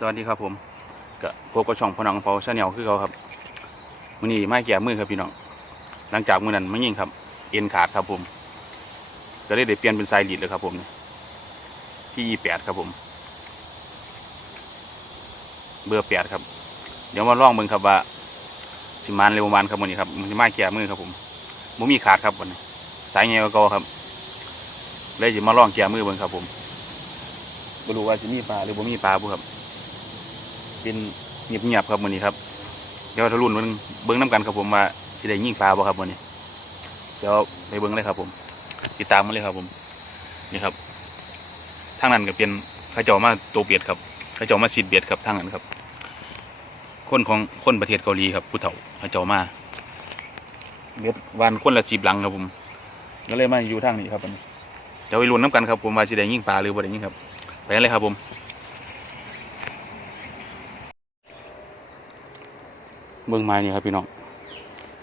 สวัสดีครับผมก็พบกับช่องพอนังเผาชาแนลคือเขาครับมื้อนี้ไมาแก่มือครับพี่น้องหลังจากมือนั้นไม่ยิ่งครับ เอ็นขาดครับผม ก็เลยได้เปลี่ยนเป็นสายลีดเลยครับผมเนี่ยี่แปดครับผม เบอร์แปดครับ เดี๋ยวมาลองเบิ่งครับว่าสิมานเร็วมานครับมื้อนี้ครับมันจะมาแก่มือครับผมบ่มีขาดครับวันนี้สายเงี้ยก็ครับเลยจะมาลองแก่มือเบิ่งครับผมบ่รู้ว่าสิมีปลาหรือบ่มีปลาบ่ครับ เป็นเงียบๆครับมื้อนี้ครับเดี๋ยวทะลุนเบิ่งเบิ่งน้ำกันครับผมว่าสิได้ยิงปลาบ่ครับมื้อนี้เดี๋ยวไปเบิ่งเลยครับผม ติดตามมาเลยครับผม นี่ครับทางนั้นก็เป็นข้าเจ้ามาตัวเบียดครับข้าเจ้ามาซีดเบียดครับทางนั้นครับ คนของคนประเทศเกาหลีครับผู้เฒ่าข้าเจ้ามาเบียดวันคนละสีบหลังครับผมก็เลยมาอยู่ทางนี้ครับวันนี้เดี๋ยวไปลุ้นน้ำกันครับผมว่าสิได้ยิงปลาหรือบ่ได้ยิงครับไปกันเลยครับผม เบิ่งไม้นี่ครับพี่น้อง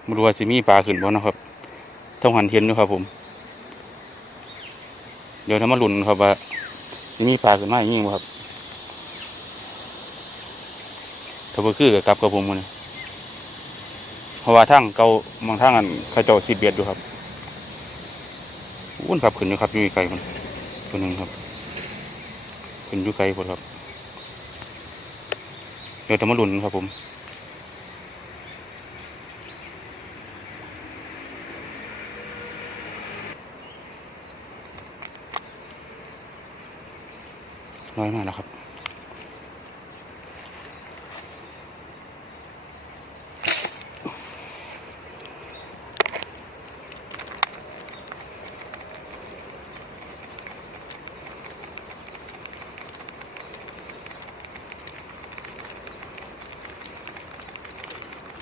มาดูว่าสิมีปลาขึ้นบ่นะครับต้องหันเทียนอยู่ครับผม เดี๋ยวถ้ามาลุ้นครับว่าสิมีปลาขึ้นมาอย่างนี้บ่ครับถ้าบ่คือกับกับกับผมมื้อนี้เพราะว่าทางเกาบางทางอันเขาเจ้าสิเบียดอยู่ครับอุ้นครับขึ้นอยู่ครับอยู่ไกลคนตัวหนึ่งครับขึ้นอยู่ไกลพุ่นครับ เดี๋ยวถ้ามาลุ้นครับผม น้อยมากแล้วครับ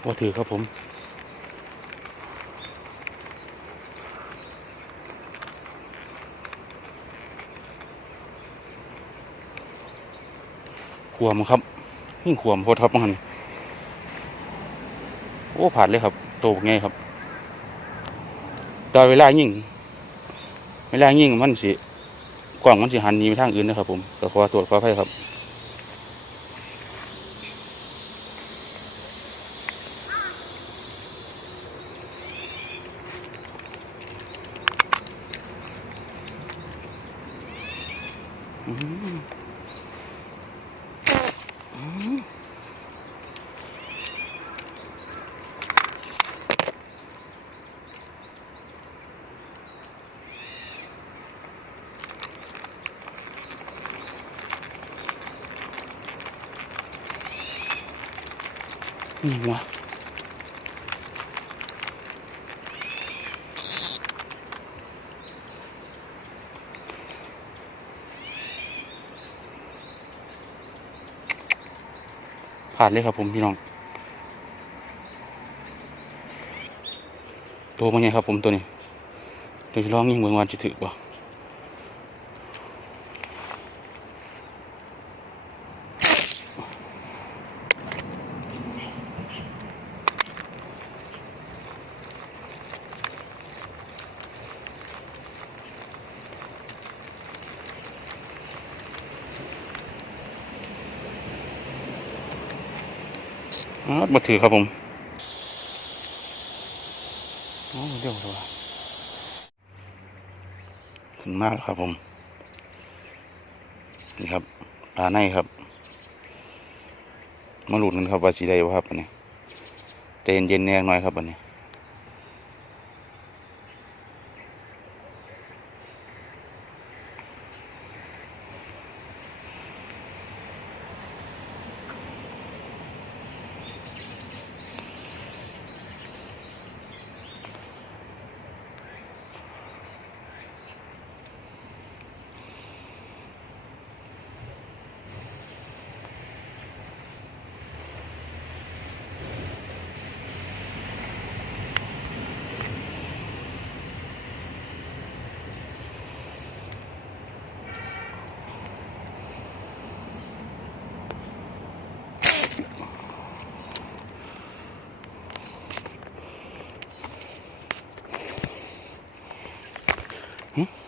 ว่าถือครับผม วมครับยิ่งขวมโพดครับมันโอ้ผ่านเลยครับโตไงครับตอนเวลายิ่งเวลายิ่งมันสิกล่องมันสิหันนี้ไปทางอื่นนะครับผมก็ขอตรวจขอให้ครับ นี่วะผ่านเลยครับผมพี่น้อง ตัวมันไงครับผมตัวนี้เดี๋ยวจะลองยิงเมืองวันจะถือบ่อ๋ มาถือครับผมเดี๋ยวดูขึ้นมากครับผม นี่ครับปลาในครับ มาหลุดกันครับว่าสีใดวะครับอันนี้เตนเย็นแน่หน่อยครับอันนี้ Hmm?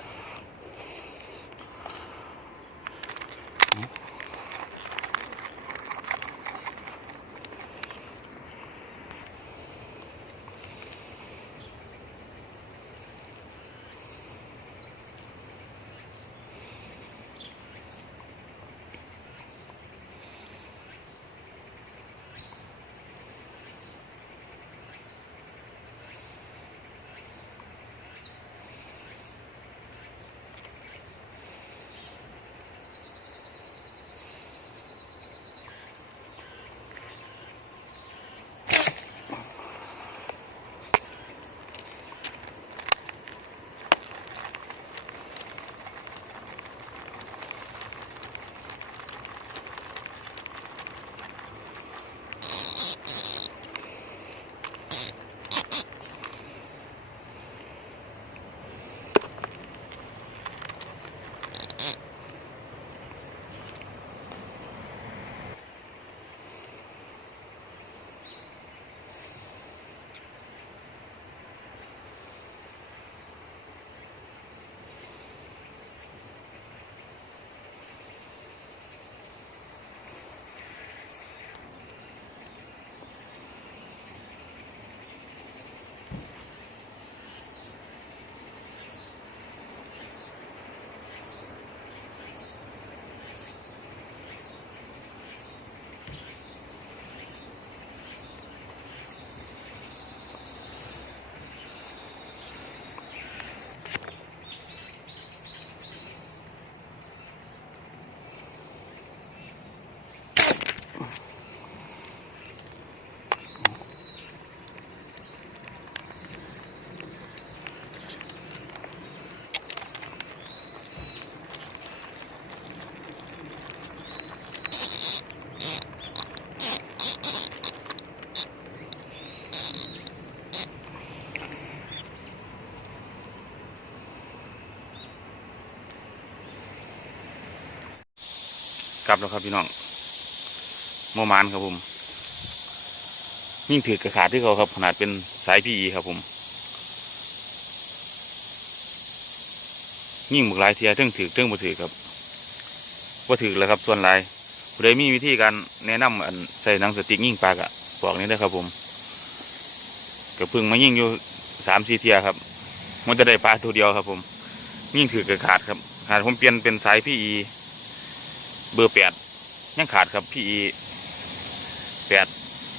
กลับแล้วครับพี่น้องโมมานครับผมยิ่งถือกระขาดที่เขาครับ ขนาดเป็นสายพีครับผมยิ่งหมึกหลายเทียเทิงถือเทิงบ่ถือครับว่าถือแล้วครับส่วนหลายผู้ใดมีวิธีการแนะนำอันใส่หนังสติ๊กยิ่งปลากอะบอกนี้ได้ครับผมก็เพิ่งมายิ่งอยู่สามสี่เทียครับ มันจะได้ปลาตัวเดียวครับผม ยิ่งถือกระขาดครับขาดผมเปลี่ยนเป็นสายพี เบอร์แปดยังขาดครับพี่อีแปด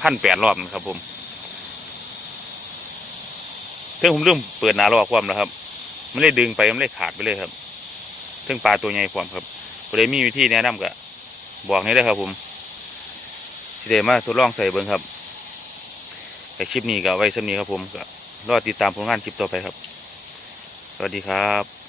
พันแปดรอบนะครับผมเท่งผมเริ่มเปิดหนาลอกความแล้วครับ มันเลยดึงไปมันเลยขาดไปเลยครับเท่งปลาตัวใหญ่ความครับก็เลยมีวิธีแนะนำกับบอกนี้ได้ครับ ผมสิเดมาทดลองใส่เบิ้งครับแต่คลิปนี้ก็ไว้สำนีครับผมก็รอติดตามผลงานคลิปต่อไปครับ สวัสดีครับ